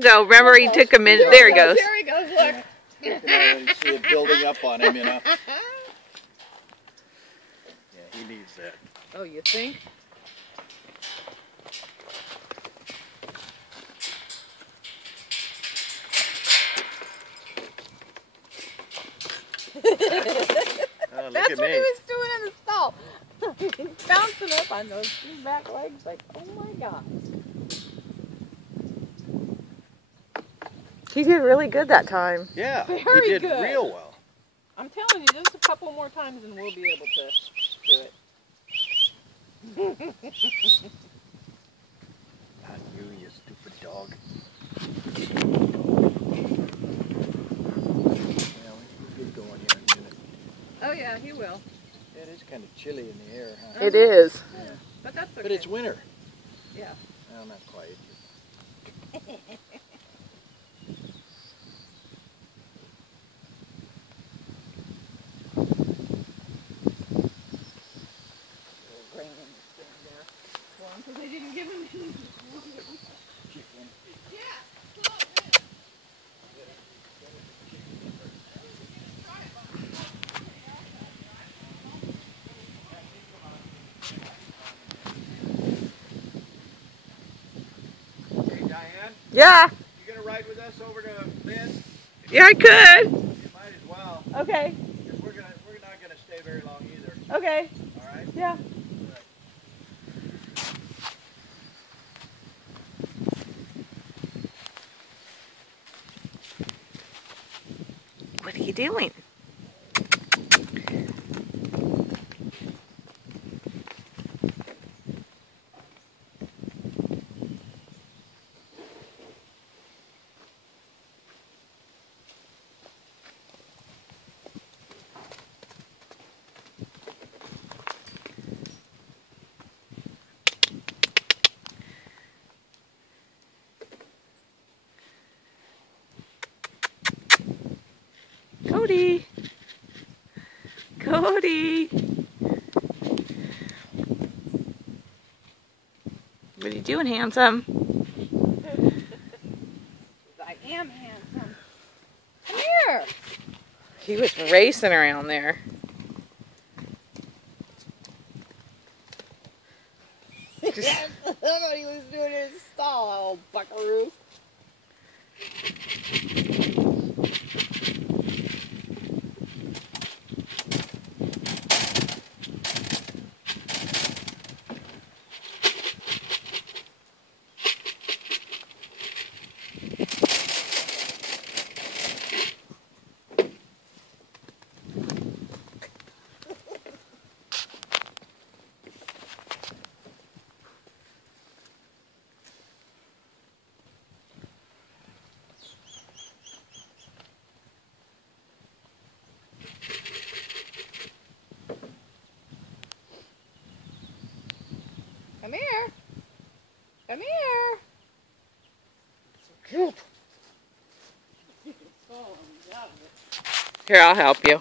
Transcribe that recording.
he'll go. Remember, he took a minute. There he goes. There he goes, look. You see it building up on him, Yeah, he needs that. Oh, you think? Oh, That's what he was doing in the stall. He's bouncing up on those two back legs like, oh my God. He did really good that time. Yeah, Very he did good. real well. I'm telling you, just a couple more times and we'll be able to do it. Not you stupid dog. Yeah, we'll get going here in a minute. Oh yeah, he will. It is kind of chilly in the air, huh? It is. Yeah. But that's okay. But it's winter. Yeah. Well, not quite. Because they didn't give him any. Hey, Diane? Yeah. You gonna ride with us over to Lynn? Yeah, I could. You might as well. Okay. Because we're not gonna stay very long either. Okay. All right? Yeah. What are you doing? Cody. Cody. What are you doing, handsome? I am handsome. Come here. He was racing around there. Look what he was doing in his stall, old buckaroo. Come here. Come here. So cute. Here, I'll help you.